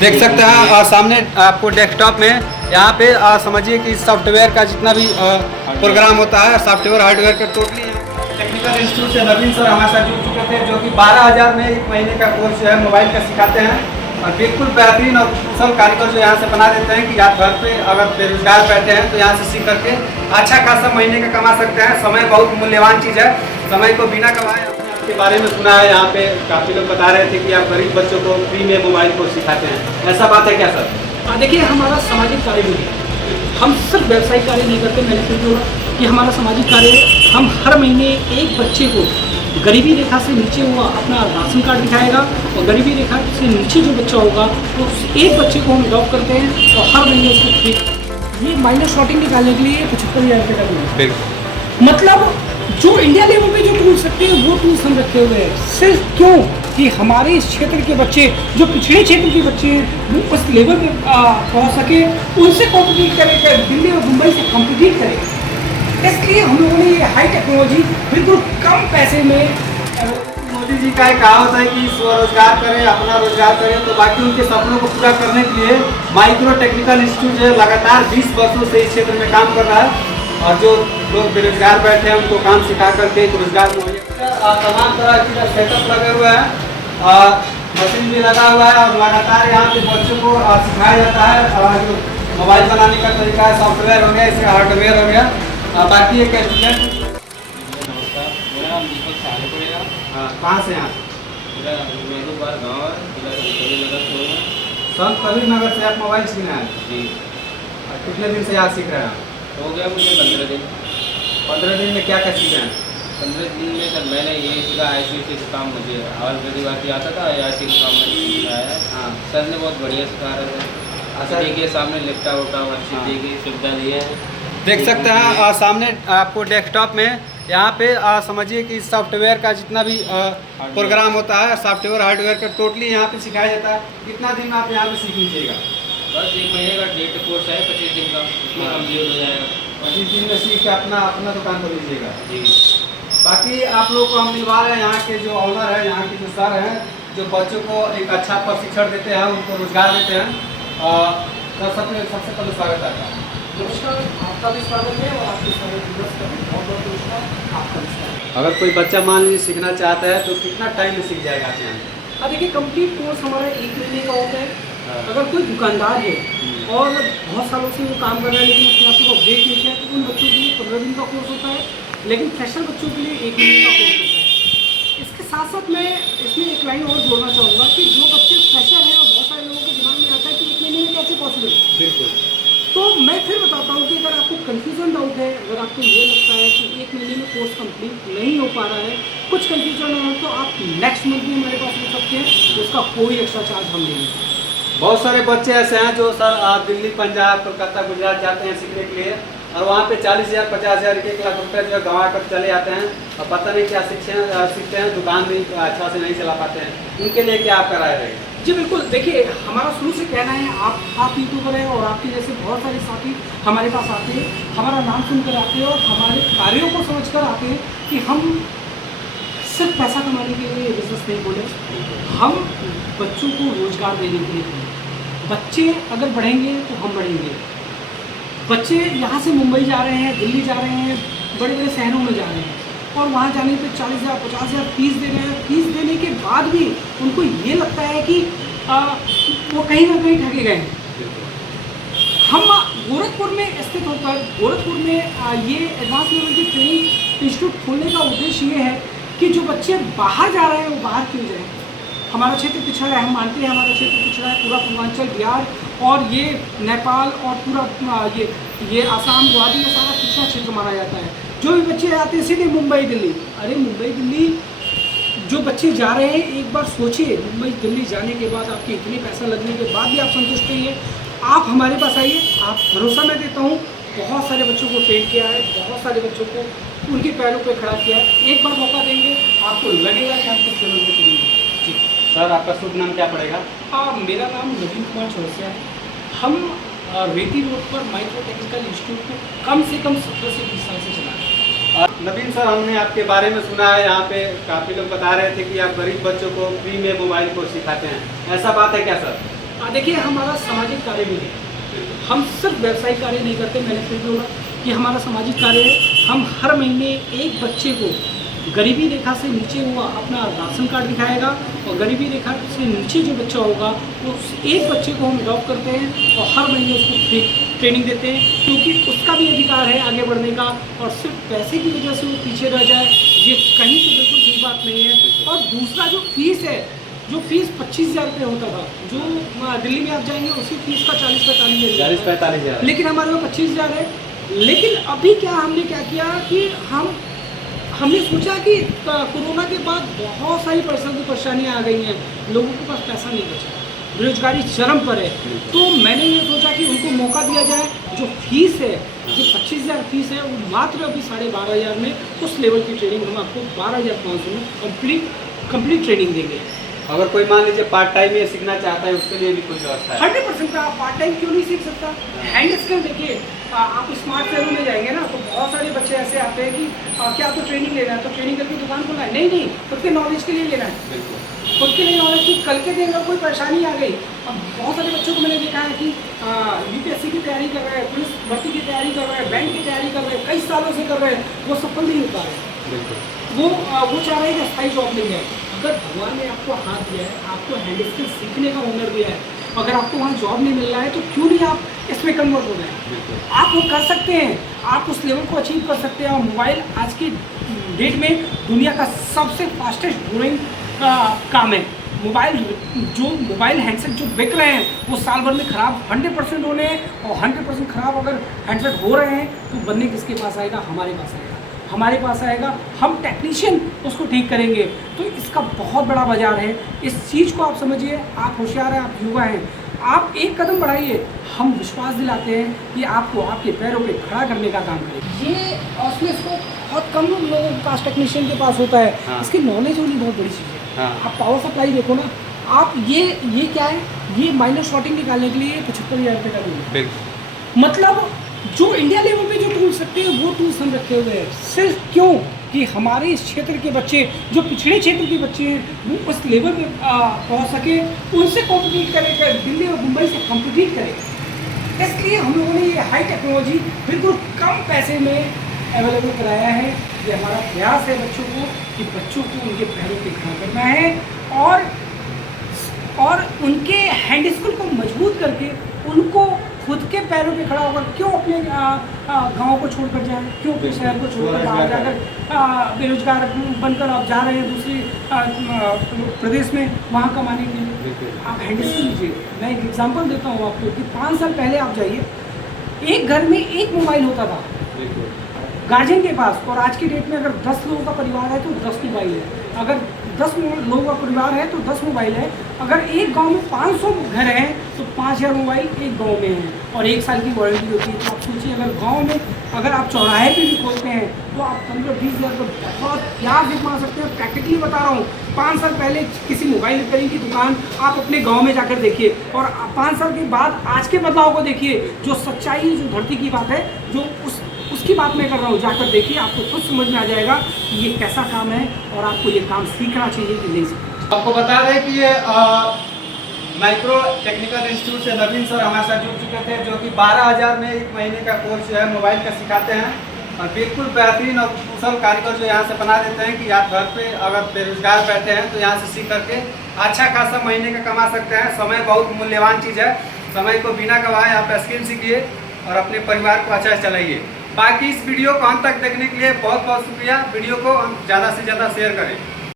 देख सकते हैं सामने आपको डेस्कटॉप में यहाँ पे समझिए कि सॉफ्टवेयर का जितना भी प्रोग्राम होता है, सॉफ्टवेयर हार्डवेयर के टोटली टेक्निकल इंस्टीट्यूट से नवीन सर हमारे साथ जुड़ चुके थे, जो कि 12,000 में एक महीने का कोर्स जो है मोबाइल का सिखाते हैं और बिल्कुल बेहतरीन और कुशल कारीगर जो यहाँ से बना देते हैं कि आप घर पे अगर बेरोजगार बैठे हैं तो यहाँ से सीख करके अच्छा खासा महीने का कमा सकते हैं। समय बहुत मूल्यवान चीज़ है, समय को बिना कमाए के बारे में सुना है। यहाँ पे काफ़ी लोग बता रहे थे कि आप गरीब बच्चों को फ्री में मोबाइल को सिखाते हैं, ऐसा बात है क्या सर? देखिए, हमारा सामाजिक कार्य भी है, हम सिर्फ व्यवसायिक कार्य नहीं करते। मैंने फिर जोड़ा कि हमारा सामाजिक कार्य, हम हर महीने एक बच्चे को गरीबी रेखा से नीचे हुआ अपना राशन कार्ड दिखाएगा और गरीबी रेखा से नीचे जो बच्चा होगा तो उस एक बच्चे को हम अडॉप्ट करते हैं और हर महीने उसको फ्री। ये माइनर शॉर्टिंग निकालने के लिए 75,000 रुपये का बिल है। मतलब जो इंडिया लेवल पे जो टूल्स सकते हैं वो टूल्स हम रखे हुए हैं। सिर्फ क्यों कि हमारे इस क्षेत्र के बच्चे, जो पिछड़े क्षेत्र के बच्चे वो उस लेवल पे पहुँच सके, उनसे कॉम्पिटिट करें, दिल्ली और मुंबई से कॉम्पिटिट करें। इसलिए हम लोगों ने ये हाई टेक्नोलॉजी बिल्कुल कम पैसे में, मोदी जी का एक कहावत है कि स्वरोजगार करें, अपना रोजगार करें, तो बाकी उनके सपनों को पूरा करने के लिए माइक्रो टेक्निकल इंस्टीट्यूट जो है लगातार 20 वर्षों से इस क्षेत्र में काम कर रहा है और जो लोग बेरोजगार बैठे हैं उनको काम सिखा करके एक रोजगार मुहैया, तमाम तरह की सेटअप लगे हुए हैं, मशीन भी लगा हुआ है और लगातार यहाँ पे बच्चों को सिखाया जाता है। जो मोबाइल बनाने का तरीका है, सॉफ्टवेयर हो गया, इसका हार्डवेयर हो गया, बाकी एक स्टूडेंट। कहाँ से यहाँ? संत कबीर नगर से आप मोबाइल सीखना है जी। कितने दिन से यहाँ सीख रहे हैं? हो गया मुझे 15 दिन। 15 दिन में क्या क्या सीखे हैं? 15 दिन में सर मैंने ये सीखा, IC से काम मुझे ऑलरेडी बाकी आता था, IC का काम मैंने सीखा है। हाँ, सर ने बहुत बढ़िया सिखा रहे थे। अच्छा, देखिए सामने लैपटॉप वैपटॉप अच्छी देखिए सुविधा दी है। देख सकते हैं सामने आपको डेस्कटॉप में यहाँ पे समझिए कि सॉफ्टवेयर का जितना भी प्रोग्राम होता है, सॉफ्टवेयर हार्डवेयर का टोटली यहाँ पे सिखाया जाता है। कितना दिन में आप यहाँ पे सीख लीजिएगा? बस 1 महीने का डेट कोर्स है, 25 दिन का, उसमें कम्प्लीट हो जाएगा। 25 दिन में सीख के अपना दुकान पर लीजिएगा जी। बाकी आप लोग को हम मिलवा रहे हैं यहाँ के जो ऑनर है, यहाँ के जो सर हैं, जो बच्चों को एक अच्छा प्रशिक्षण देते हैं, उनको रोजगार देते हैं। सबसे पहले स्वागत है। नमस्कार, आपका भी स्वागत है और आपके सारे व्यूअर्स का भी बहुत बहुत नमस्कार, आपका भी स्वागत है। अगर कोई बच्चा मान लीजिए सीखना चाहता है तो कितना टाइम में सीख जाएगा आपके यहाँ? देखिए, कंप्लीट कोर्स हमारा 1 महीने का होता है। अगर कोई दुकानदार है और बहुत सालों से वो काम कर रहा है लेकिन अपने आप को अपडेट नहीं किया तो उन बच्चों के लिए 15 दिन का कोर्स होता है, लेकिन फ्रेशर बच्चों के लिए 1 महीने का कोर्स होता है। इसके साथ साथ मैं इसमें एक लाइन और जोड़ना चाहूँगा कि जो बच्चे फ्रेशर हैं और बहुत सारे लोगों के दिमाग में आता है कि 1 महीने में कैसे पॉसिबल है। बिल्कुल। तो मैं फिर बताता हूँ कि अगर आपको कन्फ्यूज़न डाउट है, अगर आपको ये लगता है कि 1 महीने में कोर्स कंप्लीट नहीं हो पा रहा है, कुछ कन्फ्यूजन हो तो आप नेक्स्ट मंथ भी हमारे पास ले सकते हैं, उसका कोई एक्स्ट्रा चार्ज हम नहीं लेंगे। बहुत सारे बच्चे ऐसे हैं जो सर दिल्ली, पंजाब, कोलकाता, गुजरात जाते हैं सीखने के लिए और वहाँ पे 40,000, 50,000, 1 लाख रुपये जो गंवा कर चले जाते हैं और पता नहीं क्या सीखते हैं, दुकान भी अच्छा से नहीं चला पाते हैं। उनके लिए क्या आपका राय रहेगा? जी बिल्कुल, देखिए हमारा शुरू से कहना है, आप यूट्यूबर हैं और आपके जैसे बहुत सारे साथी हमारे पास आते हैं, हमारा नाम सुनकर आते हैं और हमारे कार्यों को समझकर आते हैं कि हम सिर्फ पैसा कमाने के लिए बिजनेस नहीं बोले, हम बच्चों को रोजगार देने के लिए बोले। बच्चे अगर बढ़ेंगे तो हम बढ़ेंगे। बच्चे यहाँ से मुंबई जा रहे हैं, दिल्ली जा रहे हैं, बड़े बड़े शहरों में जा रहे हैं और वहाँ जाने पे 40,000, 50,000 फीस दे रहे हैं। फीस देने के बाद भी उनको ये लगता है कि वो कहीं ना कहीं ठगे गए हैं। हम गोरखपुर में स्थित होकर गोरखपुर में ये एडवांस लेवल की ट्रेनिंग इंस्टीट्यूट खोलने का उद्देश्य ये है कि जो बच्चे बाहर जा रहे हैं वो बाहर क्यों जाएँ। हमारा क्षेत्र पिछड़ा है, हम मानते हैं हमारा क्षेत्र पिछड़ा है, पूरा पूर्वांचल, बिहार और ये नेपाल और पूरा ये आसाम, गुवाहाटी का सारा पिछड़ा क्षेत्र माना जाता है। जो भी बच्चे आते हैं सीधे मुंबई, दिल्ली। अरे मुंबई, दिल्ली जो बच्चे जा रहे हैं, एक बार सोचिए, मुंबई दिल्ली जाने के बाद आपके इतने पैसा लगने के बाद भी आप संतुष्ट नहीं है, आप हमारे पास आइए। आप भरोसा मैं देता हूँ, बहुत सारे बच्चों को ट्रेन किया है, बहुत सारे बच्चों को उनके पैरों पर खड़ा किया है। एक बार मौका देंगे, आपको लगेगा कि हम कुछ चैनल में करेंगे। जी सर, आपका शुभ नाम क्या पड़ेगा? मेरा नाम नवीन कुमार चौरसिया है। हम रेती रोड पर माइक्रो टेक्निकल इंस्टीट्यूट को कम से कम 17 से 20 साल से चला रहे हैं। नवीन सर, हमने आपके बारे में सुना है, यहाँ पे काफ़ी लोग बता रहे थे कि आप गरीब बच्चों को फ्री में मोबाइल को सिखाते हैं, ऐसा बात है क्या सर? देखिए हमारा सामाजिक कार्य भी है, हम सिर्फ व्यवसायिक कार्य नहीं करते। मैंने फिर भी बोला कि हमारा सामाजिक कार्य है। हम हर महीने एक बच्चे को गरीबी रेखा से नीचे हुआ अपना राशन कार्ड दिखाएगा, और गरीबी रेखा से नीचे जो बच्चा होगा उस एक बच्चे को हम अडॉप्ट करते हैं और हर महीने उसको फ्री ट्रेनिंग देते हैं, क्योंकि उसका भी अधिकार है आगे बढ़ने का। और सिर्फ पैसे की वजह से वो पीछे रह जाए, ये कहीं से बिल्कुल ठीक बात नहीं है। और दूसरा जो फीस है, जो फीस 25,000 रुपये होता था, जो दिल्ली में आप जाएंगे उसी फीस का 40-45 हज़ार, लेकिन हमारे में 25,000 है। लेकिन अभी क्या हमने क्या किया कि हमने सोचा कि कोरोना के बाद बहुत सारी परेशानियाँ आ गई हैं, लोगों के पास पैसा नहीं बचा, बेरोजगारी चरम पर है। तो मैंने ये सोचा कि उनको मौका दिया जाए। जो फीस है, जो 25,000 फीस है, वो मात्र अभी 12,500 में उस लेवल की ट्रेनिंग हम आपको 12,500 में कंप्लीट ट्रेनिंग देंगे। अगर कोई मान लीजिए पार्ट टाइम में सीखना चाहता है, उसके लिए भी कुछ व्यवस्था है? 100% का पार्ट टाइम क्यों नहीं सीख सकता? हैंड स्किल देखिए, आप स्मार्ट शहरों में जाएंगे ना तो बहुत सारे बच्चे ऐसे आते हैं कि क्या तो ट्रेनिंग लेना है, तो ट्रेनिंग करके दुकान खोलना है? नहीं, खुद के नॉलेज के लिए लेना है। खुद के लिए नॉलेज की कल के दिन अगर कोई परेशानी आ गई, अब बहुत सारे बच्चों को मैंने देखा है कि UPSC की तैयारी कर रहे हैं, पुलिस भर्ती की तैयारी कर रहे हैं, बैंक की तैयारी कर रहे हैं, कई सालों से कर रहे हैं, वो सफल नहीं हो पा रहे। वो चाह रहे हैं कि स्थायी जॉब मिल जाए। अगर भगवान ने आपको हाथ दिया है, आपको हैंड स्किल सीखने का हुनर दिया है, अगर आपको वहाँ जॉब नहीं मिल रहा है तो क्यों नहीं आप इसमें कन्वर्ट हो रहे हैं? आप वो कर सकते हैं, आप उस लेवल को अचीव कर सकते हैं। और मोबाइल आज की डेट में दुनिया का सबसे फास्टेस्ट ग्रोइंग काम है। मोबाइल हैंडसेट जो बिक रहे हैं वो साल भर में ख़राब 100% होने हैं, और 100% ख़राब अगर हैंडसेट हो रहे हैं तो बनने किसके पास आएगा? हमारे पास आएगा। हमारे पास आएगा, हम टेक्नीशियन उसको ठीक करेंगे। तो इसका बहुत बड़ा बाजार है। इस चीज़ को आप समझिए, आप होशियार हैं, आप युवा हैं, आप एक कदम बढ़ाइए। हम विश्वास दिलाते हैं कि आपको आपके पैरों पे खड़ा करने का काम करें। ये ऑस्मोस्कोप बहुत कम लोगों के पास, टेक्नीशियन के पास होता है। हाँ। इसकी नॉलेज होनी बहुत बड़ी चीज़ है। हाँ। आप पावर सप्लाई देखो ना, आप ये क्या है, ये माइनर शॉर्टिंग निकालने के लिए 75,000 रुपये का बिल है। मतलब जो इंडिया लेवल पे जो टूल्स रखते हैं वो टूल्स हम रखे हुए हैं। सिर्फ क्यों कि हमारे इस क्षेत्र के बच्चे, जो पिछड़े क्षेत्र के बच्चे हैं, वो उस लेवल पे पहुंच सके, उनसे कॉम्पिटिट करें, दिल्ली और मुंबई से कॉम्पिटिट करें। इसलिए हम लोगों ने ये हाई टेक्नोलॉजी बिल्कुल कम पैसे में अवेलेबल कराया है। ये हमारा प्रयास है बच्चों को, कि बच्चों को उनके पैरों पे खड़ा करना है और उनके हैंड स्किल को मजबूत करके उनको खुद के पैरों पे खड़ा होकर क्यों अपने गांव को छोड़कर जाएं, क्यों अपने शहर को छोड़कर बाहर जाकर बेरोजगार बनकर आप जा रहे हैं दूसरे प्रदेश में वहाँ कमाने के लिए। आप हैंड स्किल लीजिए। मैं एक एग्जांपल देता हूँ आपको कि 5 साल पहले आप जाइए, एक घर में एक मोबाइल होता था गार्जियन के पास, और आज की डेट में अगर 10 लोगों का परिवार है तो 10 मोबाइल है। अगर 10 लोगों का परिवार है तो 10 मोबाइल है। अगर एक गांव में 500 घर हैं तो 5,000 मोबाइल एक गांव में हैं, और 1 साल की वारंटी होती है। तो आप सोचिए, अगर गांव में अगर आप चौराहे पे भी खोलते हैं तो आप 15-20 हज़ार तो बहुत प्यार से कमा सकते हैं। प्रैक्टिकली बता रहा हूँ, 5 साल पहले किसी मोबाइल रिपेयरिंग की दुकान आप अपने गाँव में जाकर देखिए, और 5 साल के बाद आज के बदलाव को देखिए। जो सच्चाई है, जो धरती की बात है, जो उसकी बात मैं कर रहा हूँ, जाकर देखिए, आपको खुद समझ में आ जाएगा कि ये कैसा काम है और आपको ये काम सीखना चाहिए कि नहीं सीखना। आपको बता दें कि ये माइक्रो टेक्निकल इंस्टीट्यूट से नवीन सर हमारे साथ जुड़ चुके थे, जो कि 12,000 में 1 महीने का कोर्स जो है मोबाइल का सिखाते हैं, और बिल्कुल बेहतरीन और कुशल कारीगर जो यहाँ से बना देते हैं कि आप घर पे अगर बेरोजगार बैठे हैं तो यहाँ से सीख करके अच्छा खासा महीने का कमा सकते हैं। समय बहुत मूल्यवान चीज़ है, समय को बिना गवाए आप स्किल सीखिए और अपने परिवार को अच्छा चलाइए। बाकी इस वीडियो को अंत तक देखने के लिए बहुत बहुत शुक्रिया। वीडियो को ज़्यादा से ज़्यादा शेयर करें।